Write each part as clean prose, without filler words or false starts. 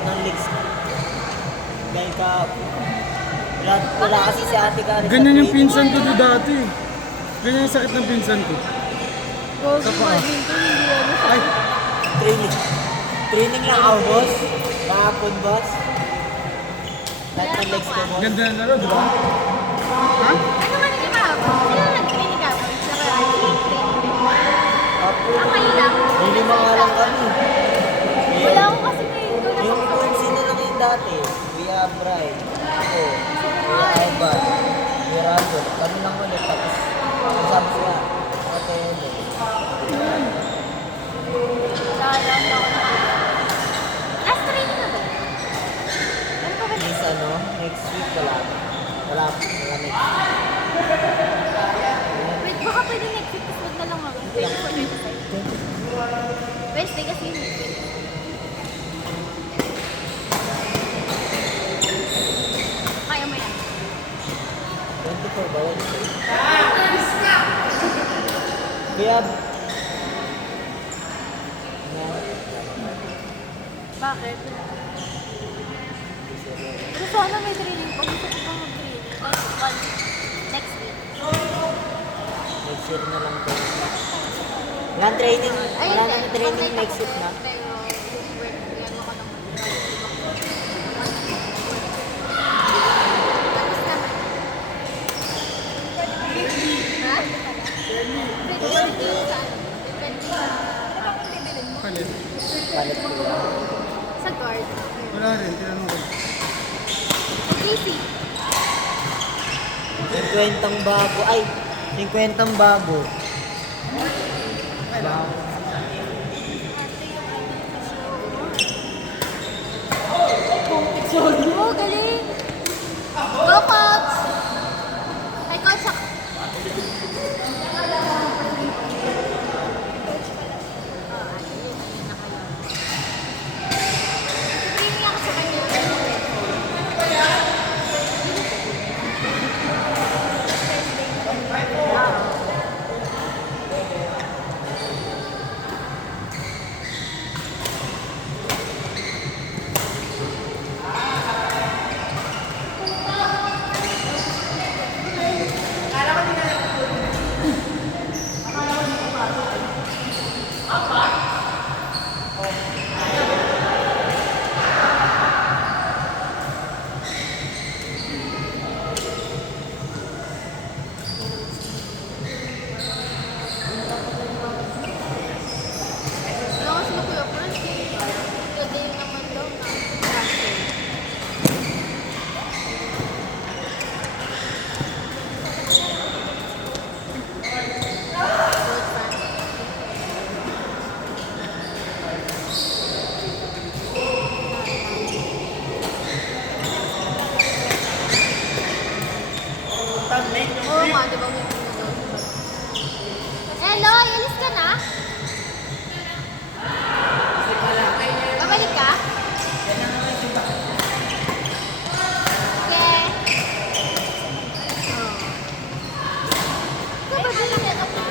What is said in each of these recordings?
ng legs ko. Dahil ka, wala kasi si Ate Kari sa Ganyan yung training. pinsan ko di dati. Ganyan yung sakit ng pinsan ko. Gogi Sa paa. badminton, hindi ano sa... Ay, Training. Training lang ako, boss. Kahapon, boss. Lahat ng legs ko, boss. ganda na laro, di ba? Ha? Ano man yung kahapon? Sino nag-training kahapon? Sa kaya training. Apo, Kayo lang? lilima nga lang kami. Wala ako kasi may Yung sino lang yung dati? Kuya Brian. Ako. Kuya Ivan. Kuya Randall. Kami lang ulit. Tapos, kasama sila. Ate ulit. Last training na ba? Ano pa ba? Please, next week wala. Wala next week. Wait, baka pwede next week, tapos wag na lang ako. 24, 25. Wednesday kasi yun. Kaya mo yan. 24 ba yun? Kuya, Bakit? Pero sana may training pa. Gusto ko pa mag-training. Next week. next year na lang po. Walang training, wala nang training next week na. Pero yung work, yan ako naman. Tapos naman. Ha? Pwede yung sa ano? Depende sa... Ano bang bibilin mo? Palit. Palit ko lang. Sa guard. Wala rin, tinanong ko. Easy. 50 bago. Ay, 50 bago. Oh, galing! Go, Coach! Ay, Coach ako. Training ako sa kanya. Wala kasi na Kuya Franz eh. Today naman daw na transfer. Coach Franz. Oo nga, di ba may pinagawa? Hello, alis ka na? Babalik ka? Okay. Babalik ka pa?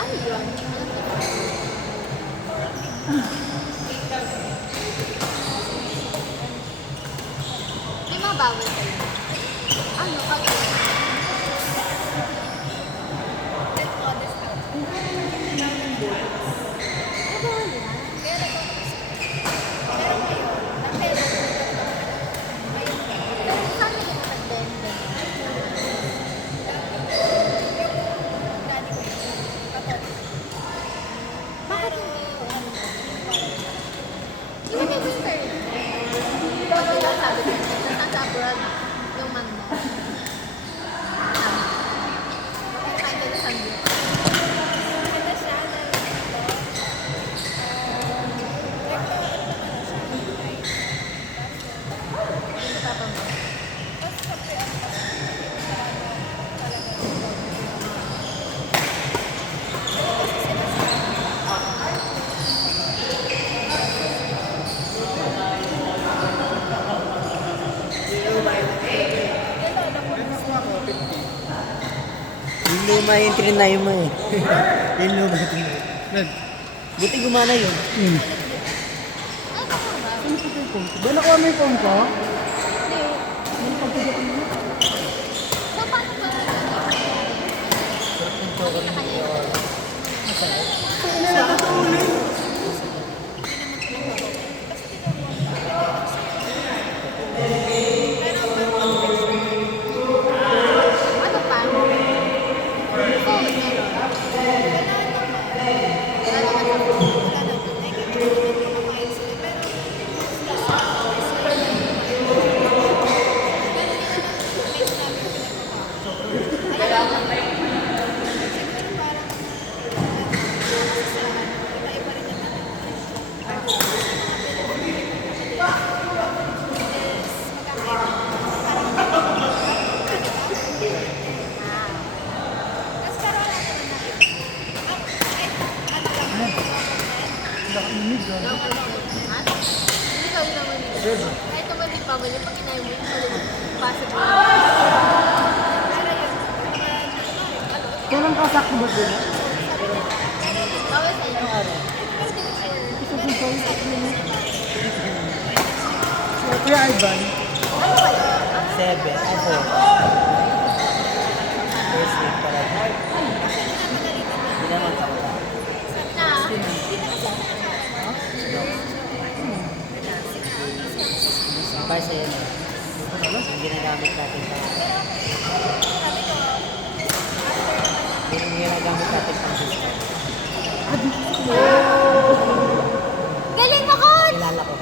Ano yun? May mga bawal kayo. Ano? Pag bakit hindi? Hindi may booster. Bakit ba sabi ko? Nasa abroad yung man mo. Kahit na Sunday. Maganda siya. Papa mo. Yung luma yung trinay mo eh. Yung luma yung trinay. Red. Buti gumana yun. Hmm. Ay, baka ba? Ano po yung phone ko? Ba nakuha mo yung phone ko? Hindi. So, paano ba ito? Sarap ng chocolate yun. Masarap. Ano pa? Oh, meron. Nakainig ah. Ha? Hindi ka yun naman yun. Kahit naman yung pamilya, pag inayin mo yung possible. Kailan ka sakto ba din? Bawal sa iyo. Kuya Ivan. 7. Ako. First week pa lang. Hindi naman ako lang. Na? Para sa yan. Yung ginagamit natin pa. Yung ginagamit natin pang discount. Galing mo, coach! Kilala ko.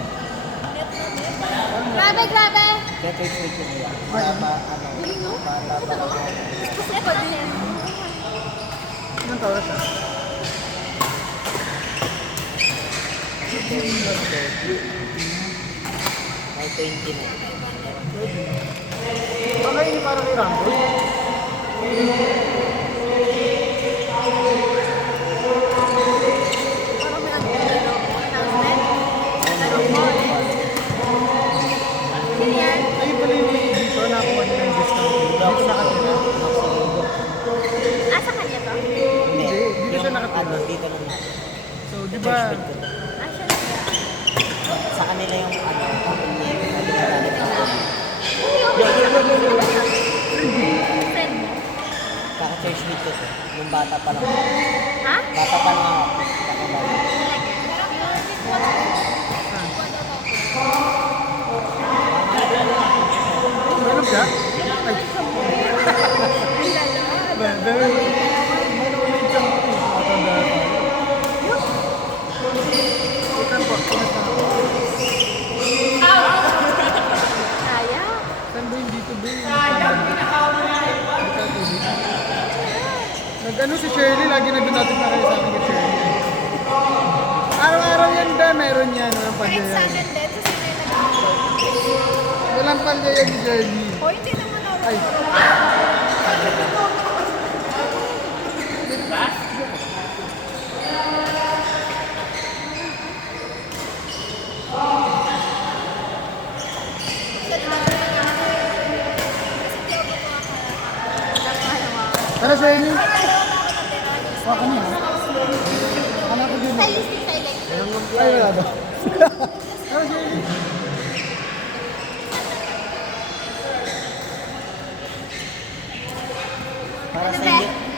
Grabe, grabe! Kaya first week yun yan. Para pa, ano, para pa lang. Ito din. Anong tawag siya? May 20 na. Baka yun parang kay Rambo. Parang may announcement. Ano yan? Ayun pala yung dito, nakuha nila yung discount. Dito sa kanila. Ah, sa kanya to? Hindi. dito siya Yung nakatira. ano, dito lang natin. So, di First ba, week ko to. Ah, siya na. Sa kanila yung ano, ginagamit natin. Friend mo? Kaka church week ko to. Yung bata pa lang. Ha? Bata pa lang ako. Ako lang. meron siya? Ay. Meron siyang matanda tayo. Ikan po, kinasa ako. Kaya? Saan ba yung dito ba yung nag-ano si Shirley, lagi nag-notif na kayo sa akin kay Shirley. Araw-araw yan ba? Meron yan, walang palya yan. din, sa sino yung nag-upload? Walang palya yan ni Shirley. O, hindi naman ako. Ay, tara Shirley. Waka niya. Anak ko din. Stylist sa ilay. Ay, wala ba? Tara Shirley.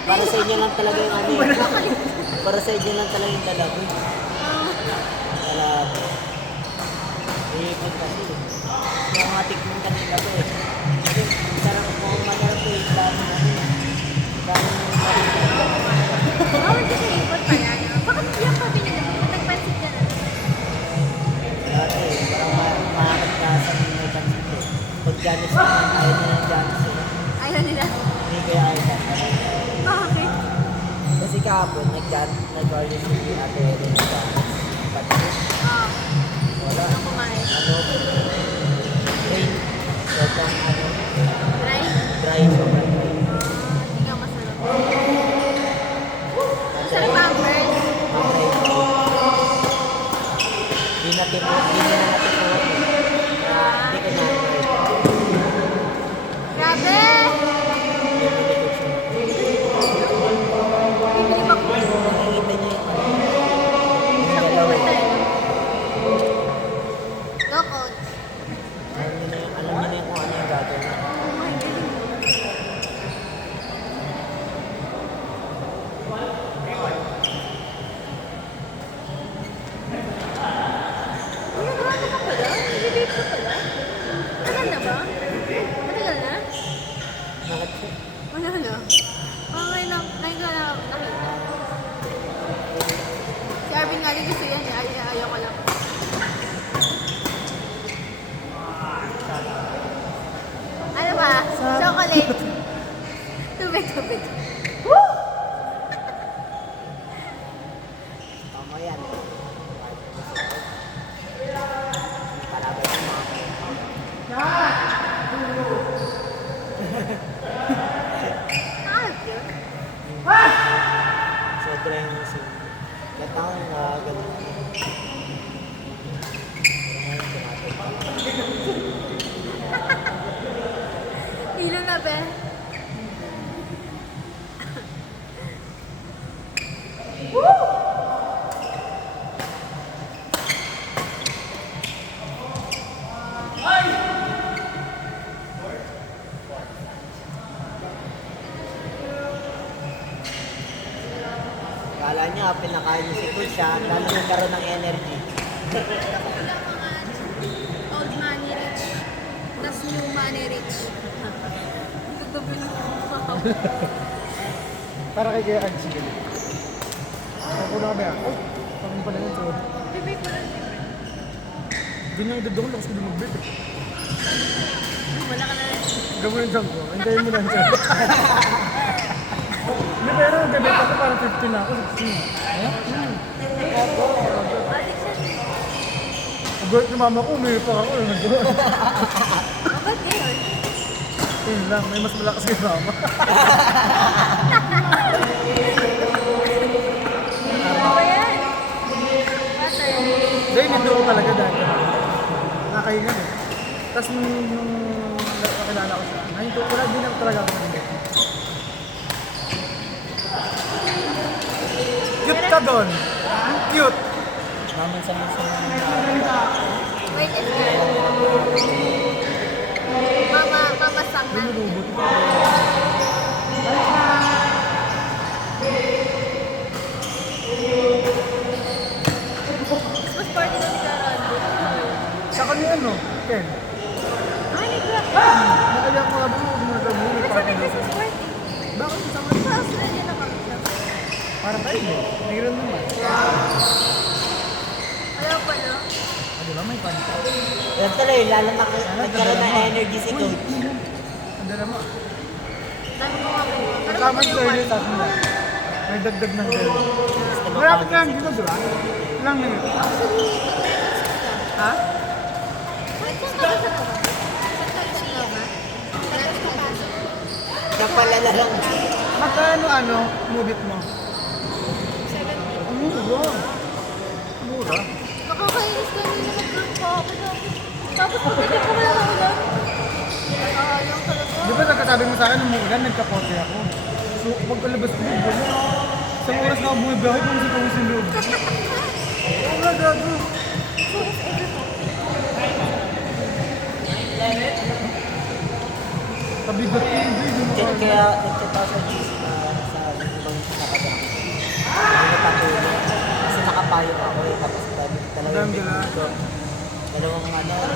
Para sa inyo lang talaga yung ano eh. Para sa inyo lang talaga yung dalago. Dalago. Iipon kasi. Yung mga tikmong kanila ko eh. Kasi sarap mo masarap ko yung dami na yun. Dami Bawal kasi ipot pa yan. Bakit yung kami nila? Nagpansin ka na. dati parang mahanap ka sa may pansit eh. Pag Janice naman, ayaw nila ng Janice eh. Ayaw nila. Hindi kaya ayaw na. Bakit? Kasi kahapon, nag-order si Ate Ellen ng Janice. Pansit. Oo. Wala. Ano kumain? Ano? Plain. Sobrang ano. Dry? Dry. Sobrang dry. Hindi nga masarap. Masarap pampers. Hindi na natipuan eh. Hindi ko na. Grabe! Bibili ba ko? Nakikita niyo yung ano. nga rin gusto yan. Ayaw ko lang. Ano ba? Chocolate. Tubig. Tama yan. Palagay mo mga sobra yung musim. Katang na ganun. Hilo na, be. Kala niya, pinakain niyo si Coach siya, lalo nagkaroon ng energy. Ilang mga old money rich. Tas new money rich. Tugtugin mo. Para kay Kuya Archie. Ako na kami ah. Oh, parang pala yun. So, Bibig ko lang. ganyan yung dadong lakas ko din mag-bit eh. Wala ka na rin. Gawin yung jump ko. Hintayin mo lang siya. Hindi, pero gabit ako parang 15 na ako. 16. Agad ni mama ko, umiipak ako. Ba't yun? Yun lang, may mas malakas kay mama. Ano ba yan? Bata yan. Dahil hindi ko talaga dahil nakahingan eh. Tapos nung nakakilala ko siya, nahinto ko lang din ako talaga ako ng cute ka doon. Cute. Namin sa musim. Wait, is good. Mama sang na. Mas party na ni Karon. Sa kanya ano, Ken. Ay, nag-rock. Nakaya ko nga ba mo gumagawa mo Ba't party sabi na ko sa party? Bakit kasama Sa Australia na kami. Parang tayo eh. Mayroon naman. Ayaw pa, no? Ah, di ba may party ka? Yan tuloy, lalo na nagkaroon ng energy si Coach. Ang dala mo. Sabi ko nga kayo. Pero Kasama ba't yung ayaw girl pa? yung mo. May dagdag ng girl. Gusto mo Malapit pang lang dito, di ba? Ilang minute? Actually, nag-realize ko ka. Ha? Saan ka ba sa to? Saan ka ba siya, ma? Saan ka ba? Kapalala lang. Magkano mubit mo? 70. Ang mura. Mura? Nakakainis kanina nag-group pa ako. Tapos pagdating ko wala na ulan. Nakakalang talaga. Di ba nagkasabi mo sa akin, nung umulan, nagkapote ako. So, pagkalabas ko, isang oras na ako bumibiyahe, pumusik ako sa loob. Wala gago. So, if ever po. Kabigat ko, hindi. Chat kaya nagchat ako sa GC na sa ibang nakagam. Hindi napatulog. Kasi nakapayong ako eh. Tapos Madam dalawang Gila. ko. Dalawang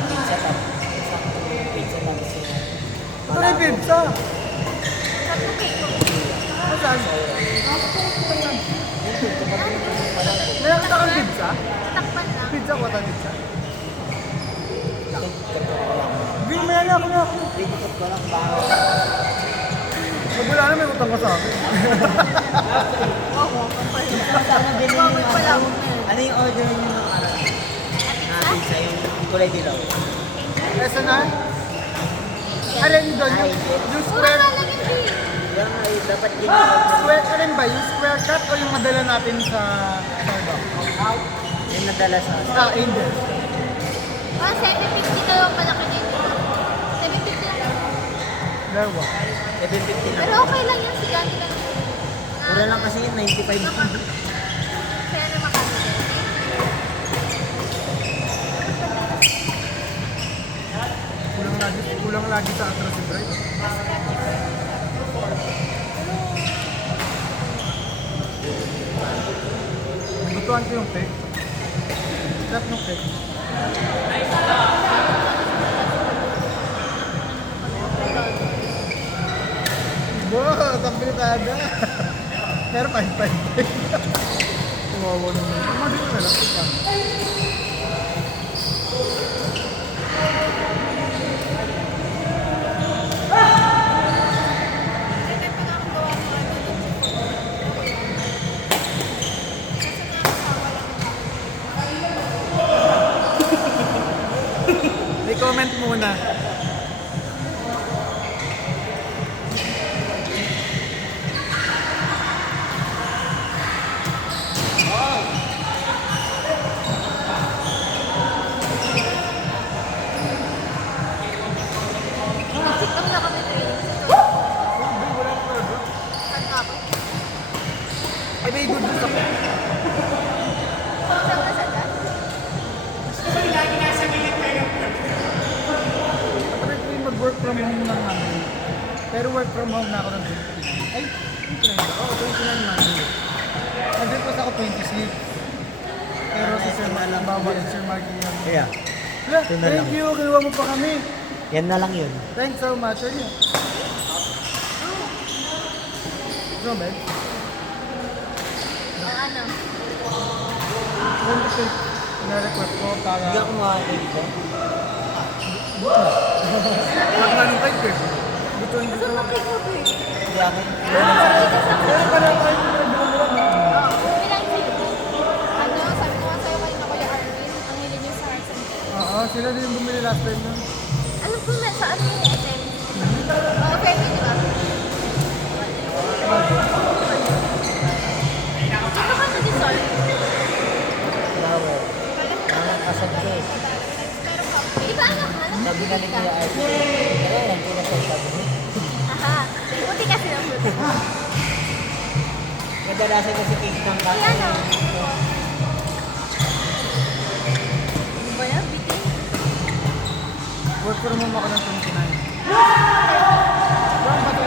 pizza top. Isang pizza lang kasi. Ito na yung pizza. Sabi ko kayo. Saan? Nakakita kang pizza? Takpan lang. Pizza ko, ta pizza. Nakikita ko lang. Hindi, may ano ako na ako. Nakikita ko lang baka. Pag wala na, may utang ka sa akin. Oo, kapal. Ano din yung Bakit pala ako na yun? ano yung order niyo ng ano? Na pizza yung kulay dilaw. Esa na? Alin doon? Yung Mura square, nga lang hindi. Yung ay dapat din yung square, alin ba? Yung square cut o yung madala natin sa Starbucks? yung nadala sa Sa Angel. Ah, 750 kayo malaki na yun. 750 lang. Dalawa. 750 na. Pero okay lang yan. Sigani lang. Mura lang kasi yun, 95. Kaya na makakita. Kulang lagi sa atras si Bright. Nagutuhan ko yung cake. Sarap ng cake. Wow, tampitada. Pero 5-5. Kawawa naman. Imagine mo na lang. Ito. Hindi pa nakagawa ko ano dun. Kasi nakakasawa lang. May comment muna. TikTok na kami training. Hindi, wala ko talaga. Saan nga ako? Ay, may good news ako. Saan ka sada? Tapos ko yung mag-work from home lang namin. Pero work from home na ako ng 29. Ay, 29 ba? Oo, 29 Monday. Nandun pa ako 26. Pero si Sir Mark, bawal si Sir Mark yung... Kaya, Wala, Ito na thank lang. you, kinuha mo pa kami. yan na lang yun. Thanks so much. Ano yun? Ito, Ben? Ang ano? 26. Na-request ko para... Hindi ako makakita ko. Nakakanong kahit eh. Dito hindi Saan ko... mag-cake mo, babe? Hindi ako. Pero pala tayo pinag-buwan mo. Bilang sa'yo. Ano, sabi ko nga sa'yo kanina Kuya Arvin, ang hili niyo sa Hearts and Cake. Oo, sila din yung bumili last time nun. Alam ko na, sa ano yung SM? Oo, fair di ba? Ano ka na dissolve? Flower. Ang kasab ko eh. Di ba anak ka? Sabi na ni Kuya Art. Kaya yan, pinagsasabi mo. Aha, buti kasi ng buti. Kadalasan kasi cake ng Ay, ano? Ano ba yan? Bitin? Work from home ako ng 29. Saan ba 30?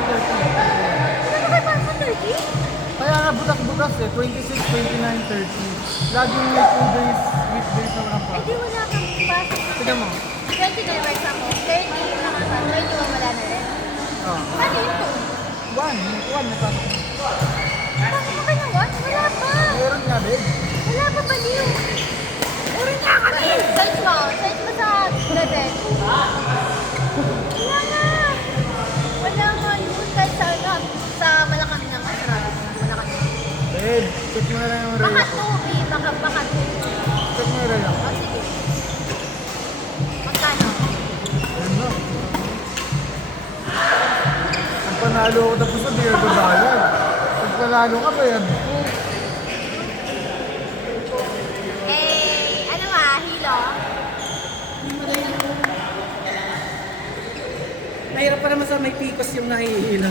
Ano kay Papa 30? Kaya nga butas-butas eh, 26, 29, 30. Laging may 2 days, weekdays na walang Eh pasok. di wala kang pasok. Tignan mo. 29 works ako. 30 nakapasok. 21 wala na rin. Oh. Ano yun to? 1 may pasok. Pasok ka na 1? Wala pa. Meron nga, babe. Wala pa baliw. Meron na kami. Search mo. Search mo sa Reddit. Wala nga. Wala nga yun. Kahit sa ano, sa Malacanang na masarap. Malacanang. Babe, check mo na lang yung Baka relo ko. 2, B. Baka 2. Check mo yung relo ko. O sige. Magkano? Ayun na. Ang panalo ko tapos na, di ka babayad. Pag panalo ka ba yan? Eh, ano ba? Hilo? Mahirap pa naman sa may pikos yung nahihilo.